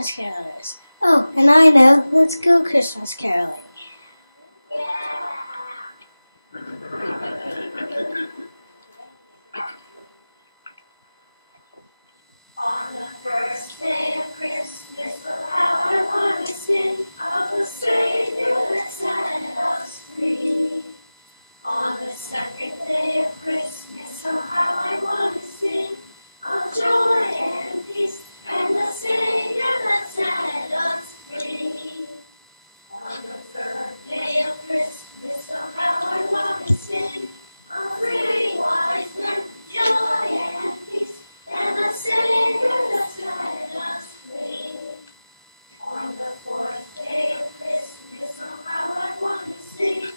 Christmas carolers. Oh, and I know. Let's go Christmas caroling. On the first day of Christmas, oh how I want to sing of the Savior that set us free. On the second day of Christmas, oh how I want to sing of joy and peace and the Savior that set us free. On the third day of Christmas, oh how I want to sing of three wise men, joy and peace, and the Savior that set us free. On the fourth day of Christmas, oh how I want to sing,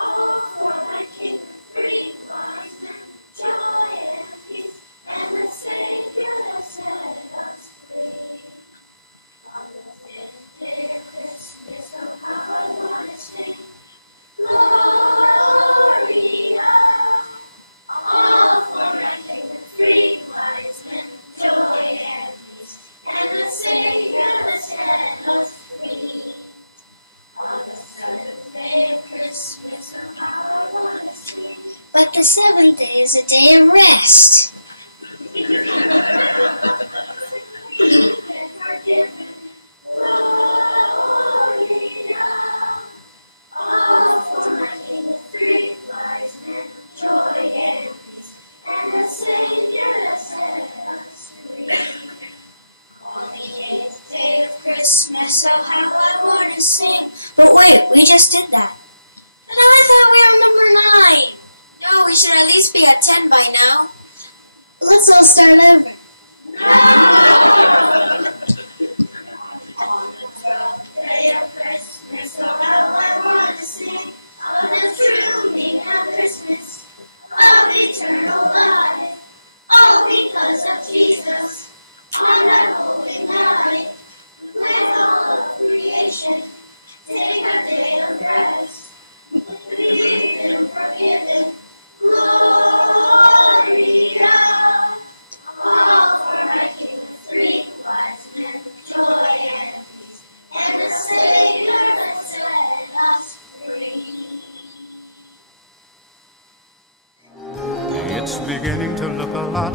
oh for thy kingdom, three wise men, joy and peace, and the Savior that set us free. On the fifth day of Christmas, oh how I want to sing, Gloria, all for thy kingdom, three wise men, joy and peace, and the Savior that set us free. On the seventh day of Christmas, oh how I want to sing. But the seventh day is a day of rest. Forgiven, Gloria, all for my kingdom, three wise men, joy and peace, and the Savior that set us free. On the eighth day of Christmas, oh how I want to sing. But wait, we just did that. But I thought we were number 9. No, we should at least be at 10 by now. Let's all start over. No! On the 12th day of Christmas, oh how I want to sing of the true meaning of Christmas, of eternal life, all because of Jesus. On that holy night, with all of creation, take a day of rest, we've been forgiven, Gloria, all for my kingdom, three wise men, joy and peace, and the Savior that set us free. It's beginning to look a lot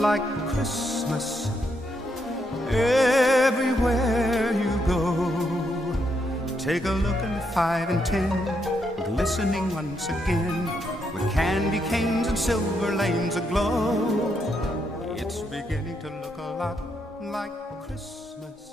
like Christmas everywhere you go. Take a look at 5 and 10, glistening once again, with candy canes and silver lanes aglow. It's beginning to look a lot like Christmas.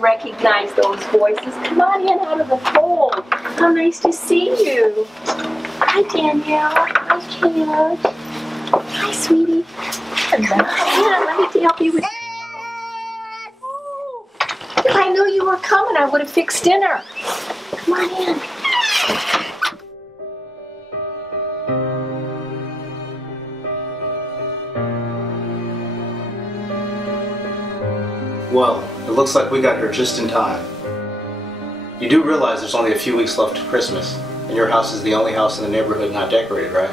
Recognize those voices. Come on in out of the fold. How nice to see you. Hi, Danielle. Hi, Caleb. Hi, sweetie. Hello. Let me help you with. Oh, if I knew you were coming, I would have fixed dinner. Come on in. Well, it looks like we got here just in time. You do realize there's only a few weeks left to Christmas, and your house is the only house in the neighborhood not decorated, right?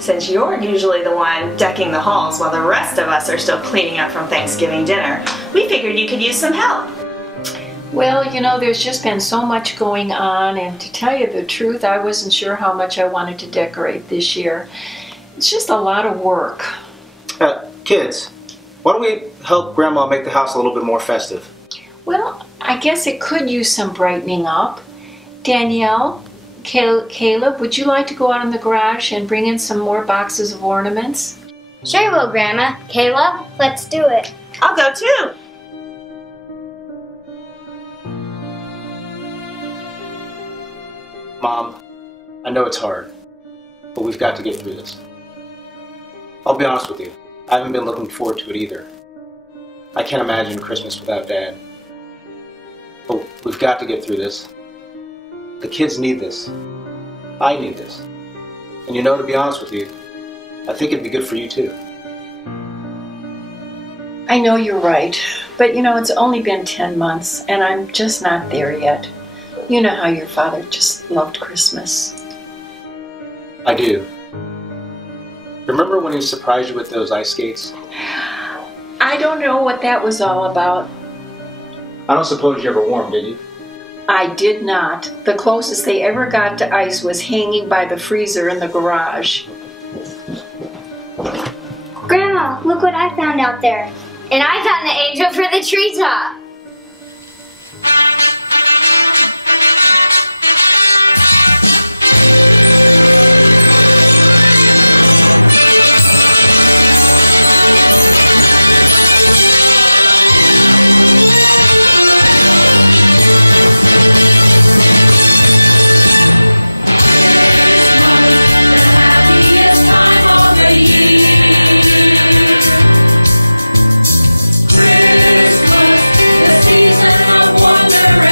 Since you're usually the one decking the halls while the rest of us are still cleaning up from Thanksgiving dinner, we figured you could use some help. Well, you know, there's just been so much going on, and to tell you the truth, I wasn't sure how much I wanted to decorate this year. It's just a lot of work. Kids, why don't we help Grandma make the house a little bit more festive? Well, I guess it could use some brightening up. Danielle, Caleb, would you like to go out in the garage and bring in some more boxes of ornaments? Sure will, Grandma. Caleb, let's do it. I'll go too. Mom, I know it's hard, but we've got to get through this. I'll be honest with you, I haven't been looking forward to it either. I can't imagine Christmas without Dad. But we've got to get through this. The kids need this. I need this. And you know, to be honest with you, I think it'd be good for you too. I know you're right, but you know, it's only been 10 months and I'm just not there yet. You know how your father just loved Christmas. I do. Remember when he surprised you with those ice skates? I don't know what that was all about. I don't suppose you ever wore them, did you? I did not. The closest they ever got to ice was hanging by the freezer in the garage. Grandma, look what I found out there. And I found the angel for the treetop. Christmas, the season of wonder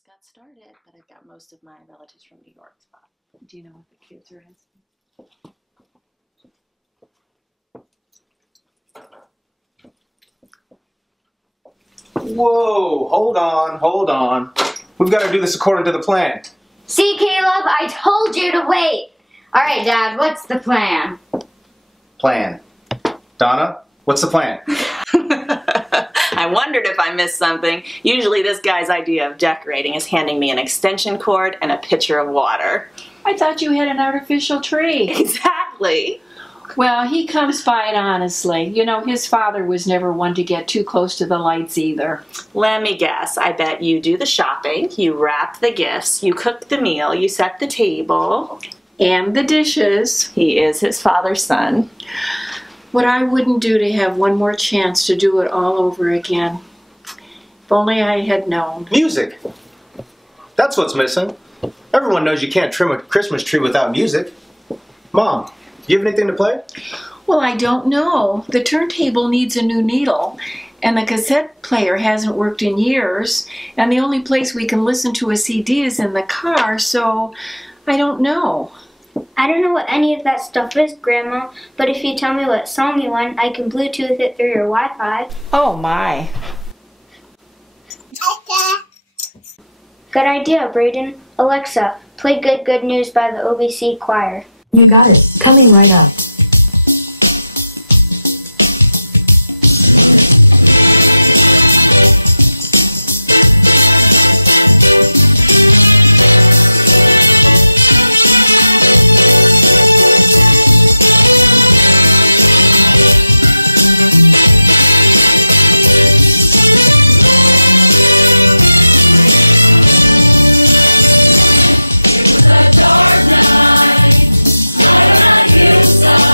just got started, but I've got most of my relatives from New York. Do you know what the kids are asking? Whoa, hold on. We've got to do this according to the plan. See, Caleb, I told you to wait. All right, Dad, what's the plan? Plan. Donna, what's the plan? I wondered if I missed something. Usually this guy's idea of decorating is handing me an extension cord and a pitcher of water. I thought you had an artificial tree. Exactly. Well, he comes by it honestly. You know, his father was never one to get too close to the lights either. Let me guess. I bet you do the shopping, you wrap the gifts, you cook the meal, you set the table. And the dishes. He is his father's son. What I wouldn't do to have one more chance to do it all over again. If only I had known. Music. That's what's missing. Everyone knows you can't trim a Christmas tree without music. Mom, do you have anything to play? Well, I don't know. The turntable needs a new needle, and the cassette player hasn't worked in years, and the only place we can listen to a CD is in the car, so I don't know. I don't know what any of that stuff is, Grandma, but if you tell me what song you want, I can Bluetooth it through your Wi-Fi. Oh, my. Good idea, Braden. Alexa, play Good Good News by the OBC Choir. You got it. Coming right up. It was a dark night, out on a hillside.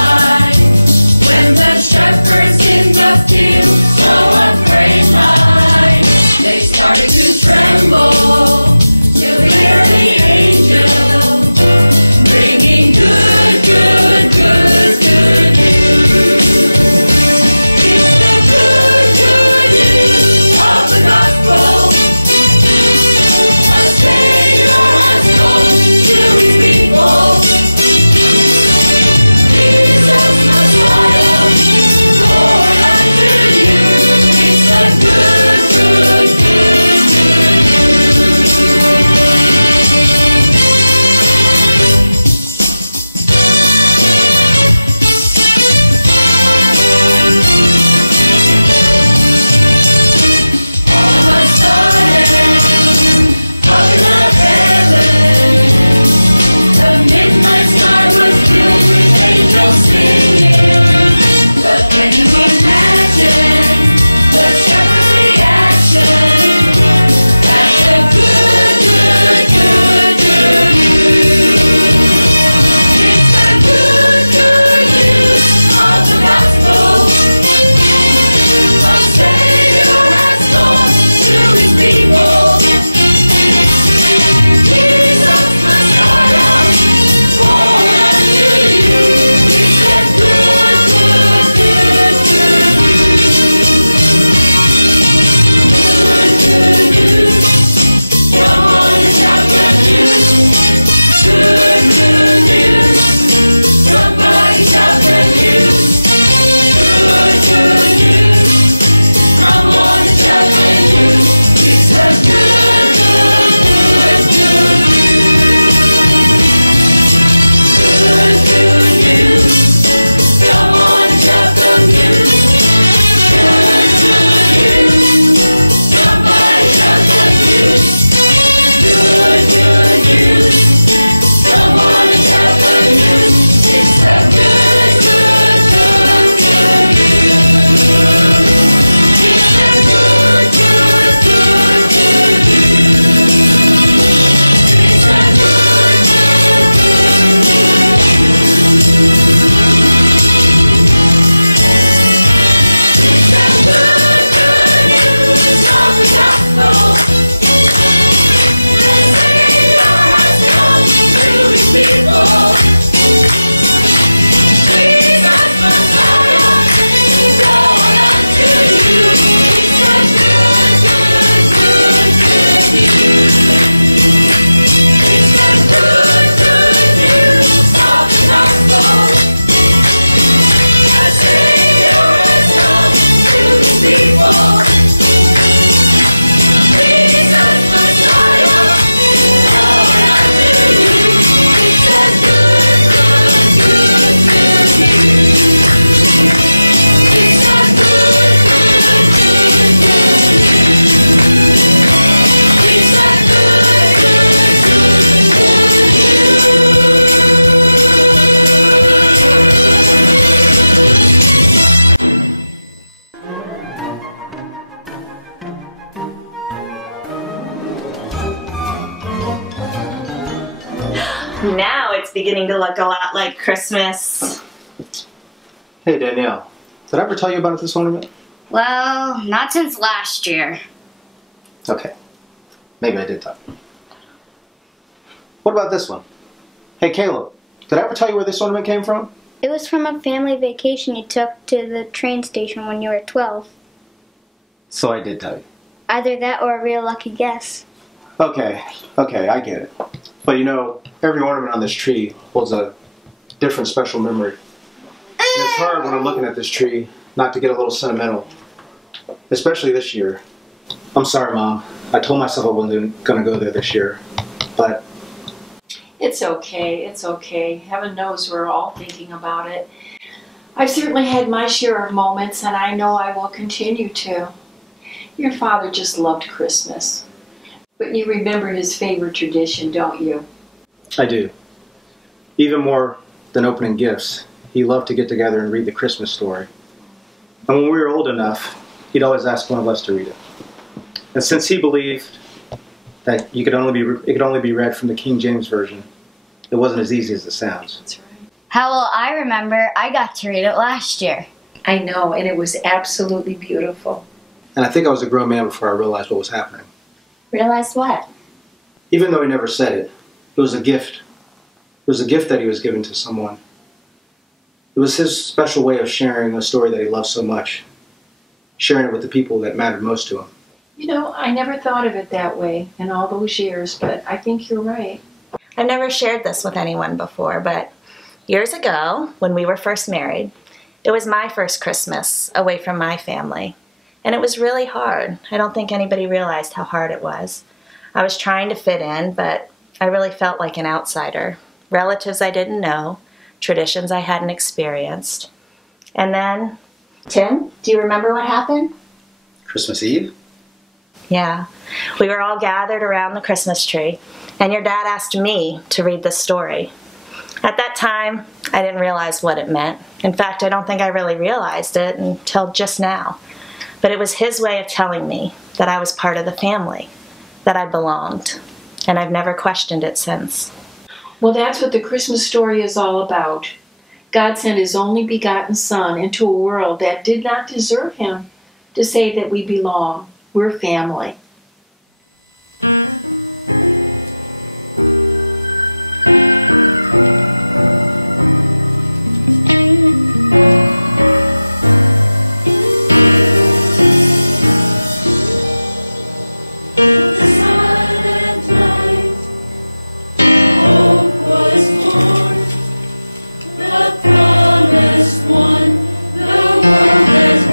beginning to look a lot like Christmas. Hey, Danielle. Did I ever tell you about this ornament? Well, not since last year. Okay. Maybe I did tell you. What about this one? Hey, Caleb. Did I ever tell you where this ornament came from? It was from a family vacation you took to the train station when you were 12. So I did tell you. Either that or a real lucky guess. Okay, I get it. But you know, every ornament on this tree holds a different special memory. And it's hard when I'm looking at this tree not to get a little sentimental. Especially this year. I'm sorry, Mom. I told myself I wasn't going to go there this year. But It's okay, it's okay. Heaven knows we're all thinking about it. I've certainly had my share of moments, and I know I will continue to. Your father just loved Christmas. But you remember his favorite tradition, don't you? I do. Even more than opening gifts, he loved to get together and read the Christmas story. And when we were old enough, he'd always ask one of us to read it. And since he believed that it could only be read from the King James Version, it wasn't as easy as it sounds. That's right. How will I remember? I got to read it last year. I know, and it was absolutely beautiful. And I think I was a grown man before I realized what was happening. Realized what? Even though he never said it, it was a gift. It was a gift that he was giving to someone. It was his special way of sharing a story that he loved so much, sharing it with the people that mattered most to him. You know, I never thought of it that way in all those years, but I think you're right. I've never shared this with anyone before, but years ago, when we were first married, it was my first Christmas away from my family. And it was really hard. I don't think anybody realized how hard it was. I was trying to fit in, but I really felt like an outsider. Relatives I didn't know, traditions I hadn't experienced. And then, Tim, do you remember what happened? Christmas Eve? Yeah. We were all gathered around the Christmas tree, and your dad asked me to read the story. At that time, I didn't realize what it meant. In fact, I don't think I really realized it until just now. But it was his way of telling me that I was part of the family, that I belonged, and I've never questioned it since. Well, that's what the Christmas story is all about. God sent his only begotten Son into a world that did not deserve him to say that we belong. We're family.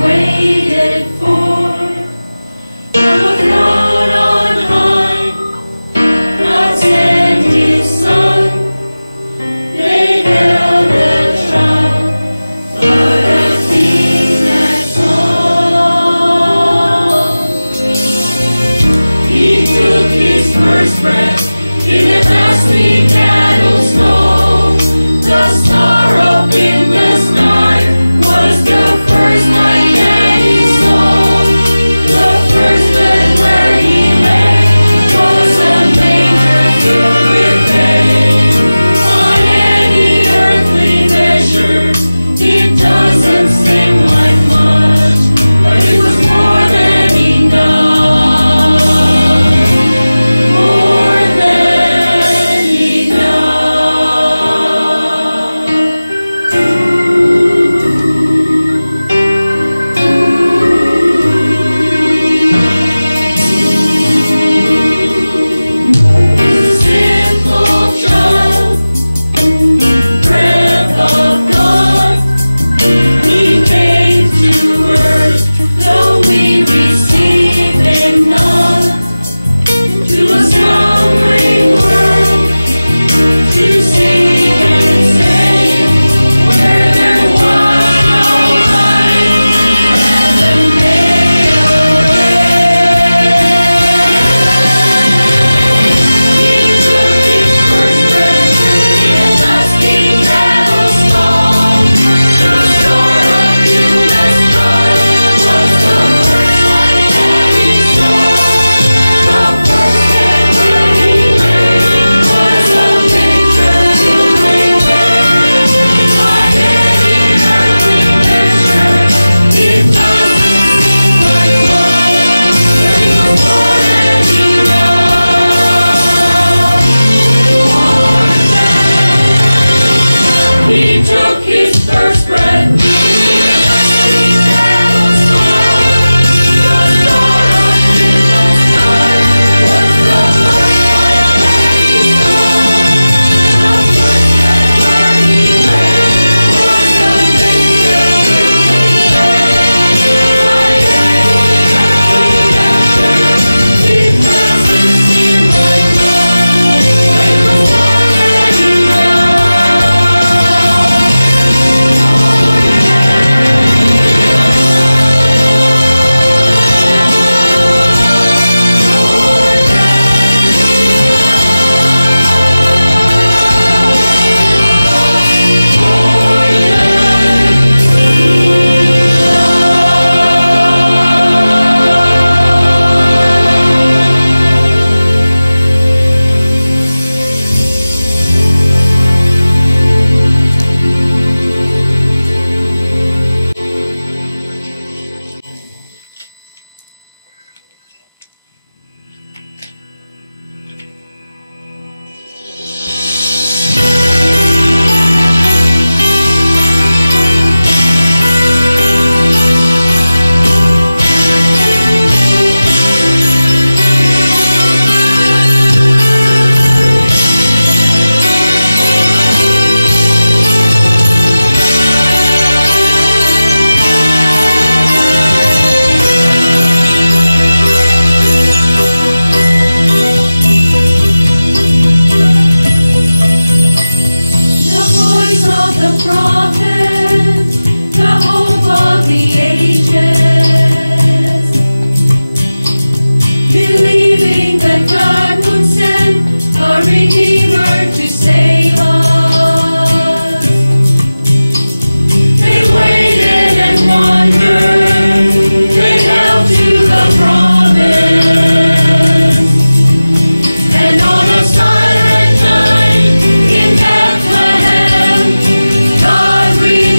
Waited for. He took his first breath. Free.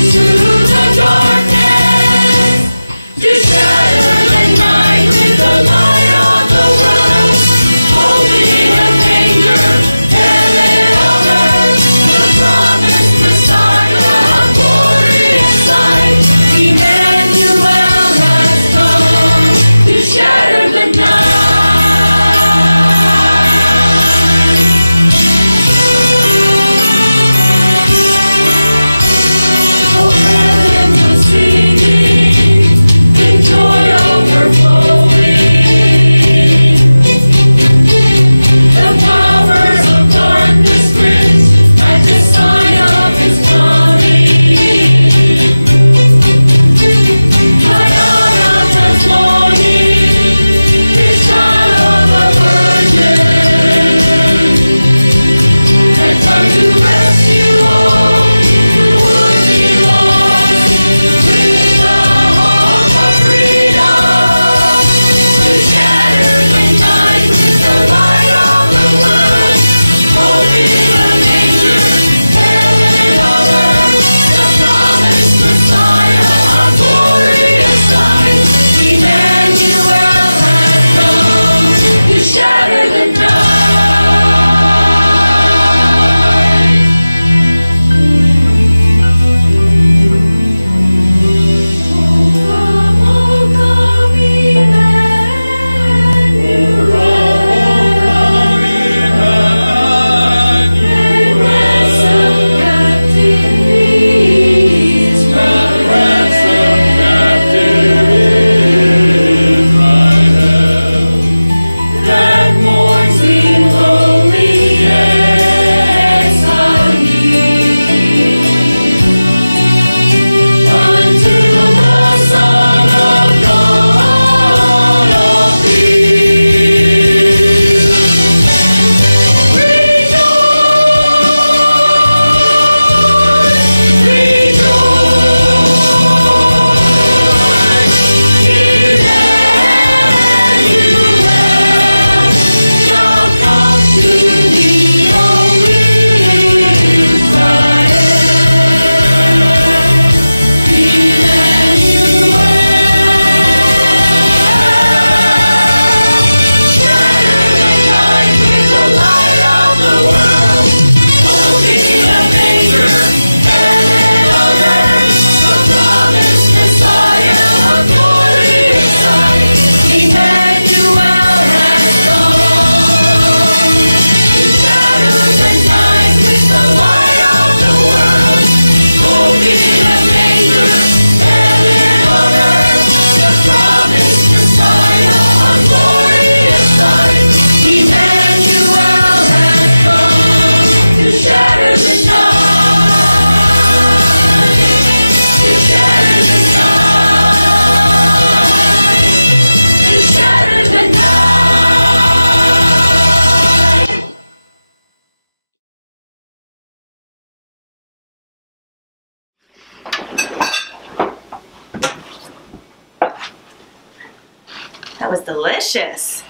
That was delicious.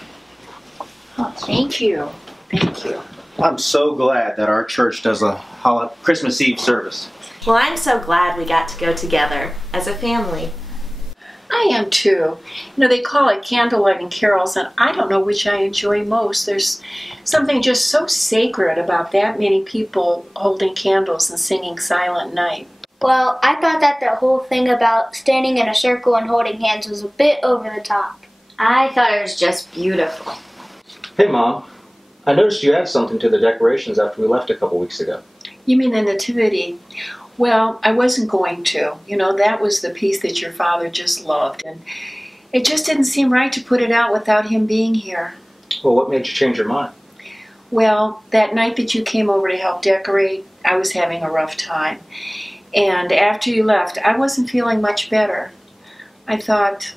Oh, thank you. Thank you. I'm so glad that our church does a Christmas Eve service. Well, I'm so glad we got to go together as a family. I am too. You know, they call it candlelight and carols, and I don't know which I enjoy most. There's something just so sacred about that many people holding candles and singing Silent Night. Well, I thought that the whole thing about standing in a circle and holding hands was a bit over the top. I thought it was just beautiful. Hey, Mom. I noticed you added something to the decorations after we left a couple weeks ago. You mean the Nativity? Well, I wasn't going to. You know, that was the piece that your father just loved, and it just didn't seem right to put it out without him being here. Well, what made you change your mind? Well, that night that you came over to help decorate, I was having a rough time. And after you left, I wasn't feeling much better. I thought,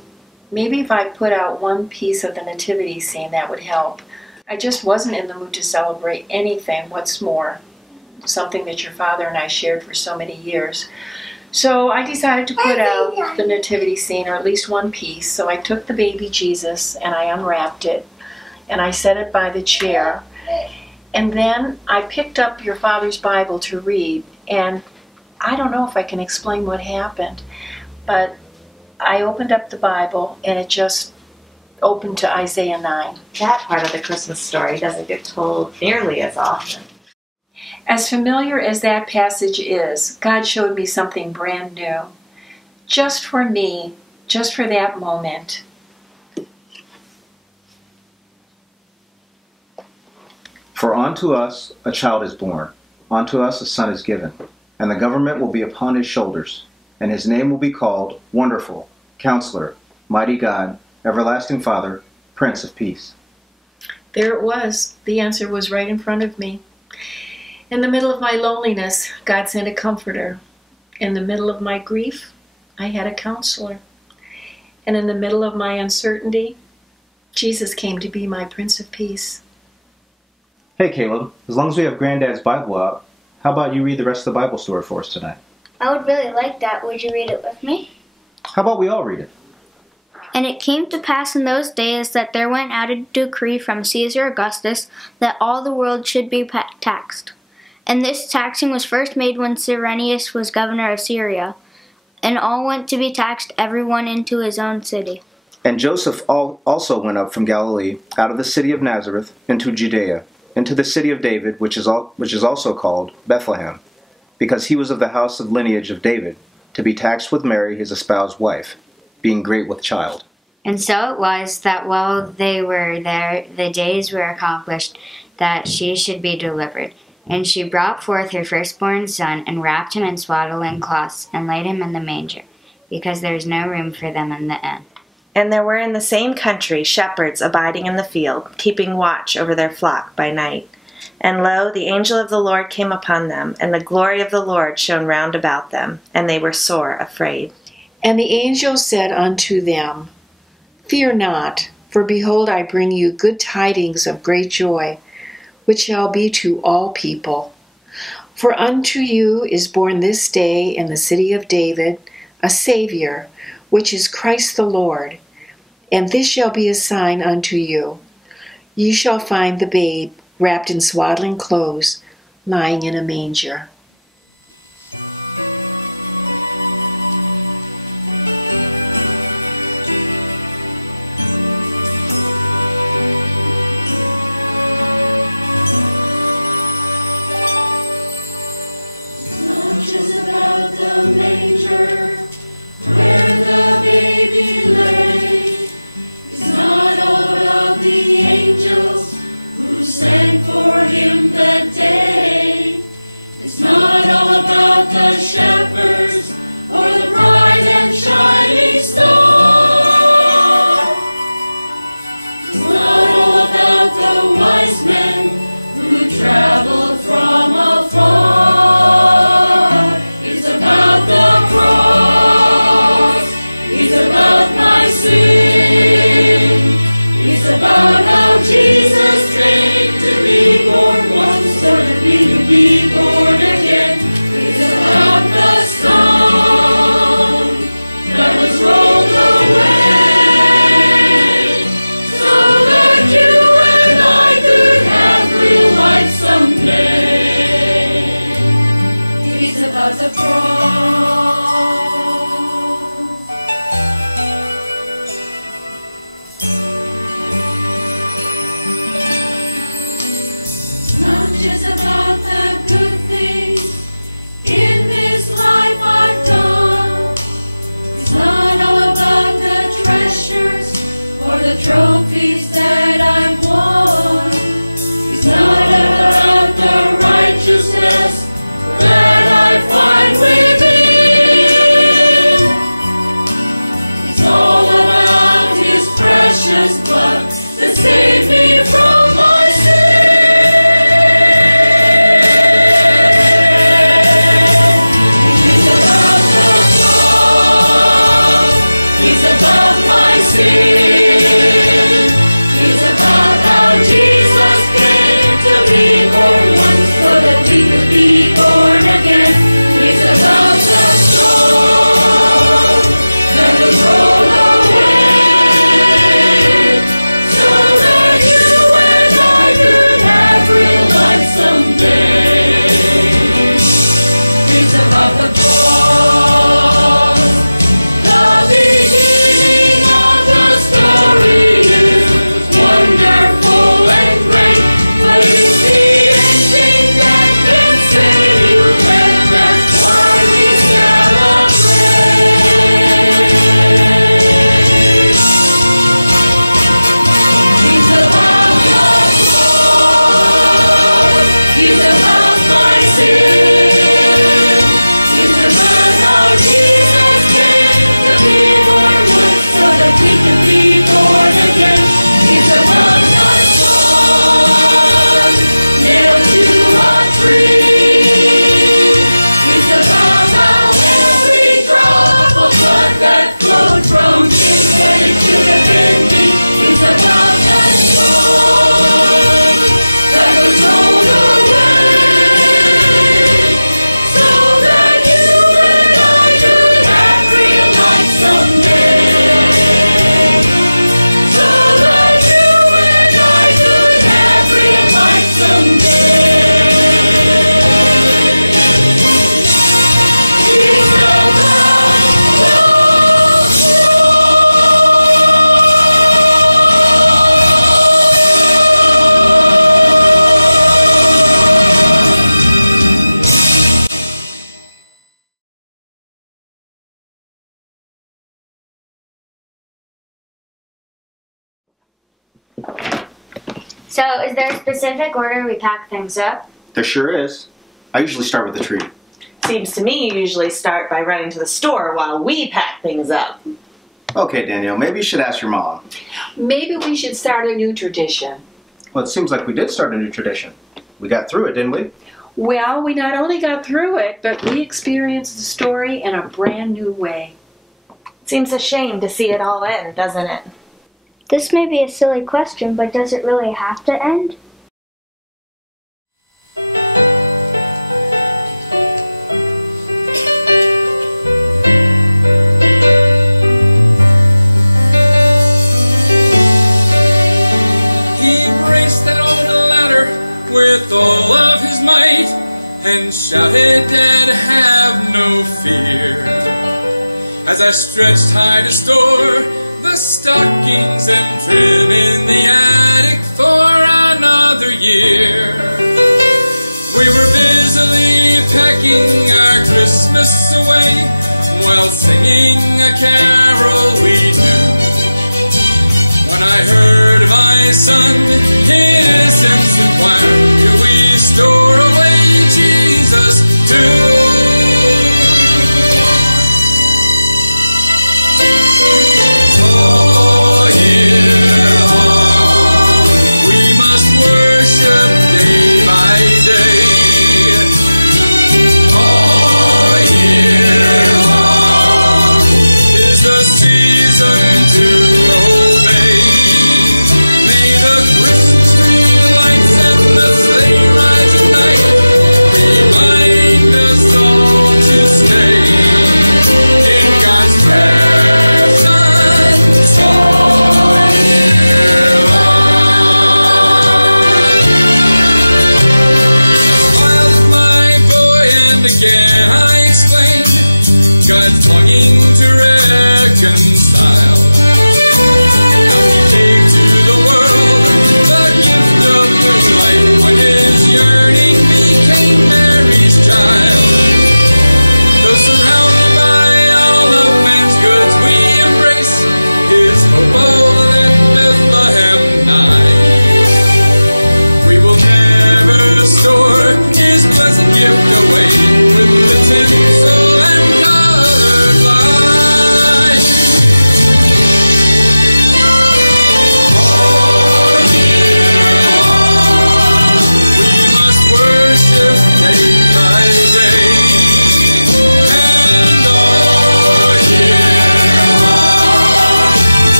maybe if I put out one piece of the nativity scene, that would help. I just wasn't in the mood to celebrate anything, what's more, something that your father and I shared for so many years. So I decided to put out the nativity scene, or at least one piece. So I took the baby Jesus and I unwrapped it, and I set it by the chair. And then I picked up your father's Bible to read, and I don't know if I can explain what happened, but I opened up the Bible and it just opened to Isaiah 9. That part of the Christmas story doesn't get told nearly as often. As familiar as that passage is, God showed me something brand new. Just for me, just for that moment. For unto us a child is born, unto us a son is given, and the government will be upon his shoulders, and his name will be called Wonderful, Counselor, Mighty God, Everlasting Father, Prince of Peace. There it was. The answer was right in front of me. In the middle of my loneliness, God sent a comforter. In the middle of my grief, I had a counselor. And in the middle of my uncertainty, Jesus came to be my Prince of Peace. Hey, Caleb, as long as we have Granddad's Bible out, how about you read the rest of the Bible story for us tonight? I would really like that. Would you read it with me? How about we all read it? And it came to pass in those days that there went out a decree from Caesar Augustus that all the world should be taxed. And this taxing was first made when Cyrenius was governor of Syria. And all went to be taxed, everyone into his own city. And Joseph also went up from Galilee, out of the city of Nazareth, into Judea, into the city of David, which is also called Bethlehem, because he was of the house of lineage of David, to be taxed with Mary, his espoused wife, being great with child. And so it was that while they were there, the days were accomplished that she should be delivered. And she brought forth her firstborn son, and wrapped him in swaddling cloths, and laid him in the manger, because there was no room for them in the inn. And there were in the same country shepherds abiding in the field, keeping watch over their flock by night. And lo, the angel of the Lord came upon them, and the glory of the Lord shone round about them, and they were sore afraid. And the angel said unto them, Fear not, for behold, I bring you good tidings of great joy, which shall be to all people. For unto you is born this day in the city of David a Savior, which is Christ the Lord. And this shall be a sign unto you. Ye shall find the babe wrapped in swaddling clothes, lying in a manger. About the manger where the baby lay. It's not all about the angels who sang for him that day. It's not all about the shepherds or the bright and shining star. It's not all about the wise men who traveled from afar. About the cross, it's about my sin. It's about how Jesus came to be born once so that we could be born again. It's about the stone that was rolled away. Love's a cross. It's not just about the good things in this life I've done. It's not all about the treasures or the trophies that I've won. It's not about the righteousness that I find within. It's all about His precious blood that saved me from my sin. He's about the cross. He's about my sin. He's about how Jesus came to be born once so that we could be born again. He's about the stone that was rolled away so that you and I could have real life someday. He's about the cross. The beginning of the story is wonderful and great, but it's the ending that can save you, and that's why we celebrate. He's about the cross. He's about my sin. He's about how Jesus came to be born once so that we can be born again. He's about the Son nailed to a tree. He's about how every drop of blood that flowed from His when it should have been me. He's about the stone that was rolled away so that you and I could have real life someday. So that you and I could have real life someday. He's about the So, is there a specific order we pack things up? There sure is. I usually start with the tree. Seems to me you usually start by running to the store while we pack things up. Okay, Danielle, maybe you should ask your mom. Maybe we should start a new tradition. Well, it seems like we did start a new tradition. We got through it, didn't we? Well, we not only got through it, but we experienced the story in a brand new way. Seems a shame to see it all end, doesn't it? This may be a silly question, but does it really have to end? He braced that old ladder with all of his might and shouted, "Dad, have no fear." As I stretched high to store the stockings and trim in the attic for another year, we were busily packing our Christmas away while singing a carol we knew. When I heard my son, innocence inquire, "Do we store away Jesus too?" All year long, we must worship day by day. All year long is the season to obey. May the Christmas tree lights and the Dad's longing to rest.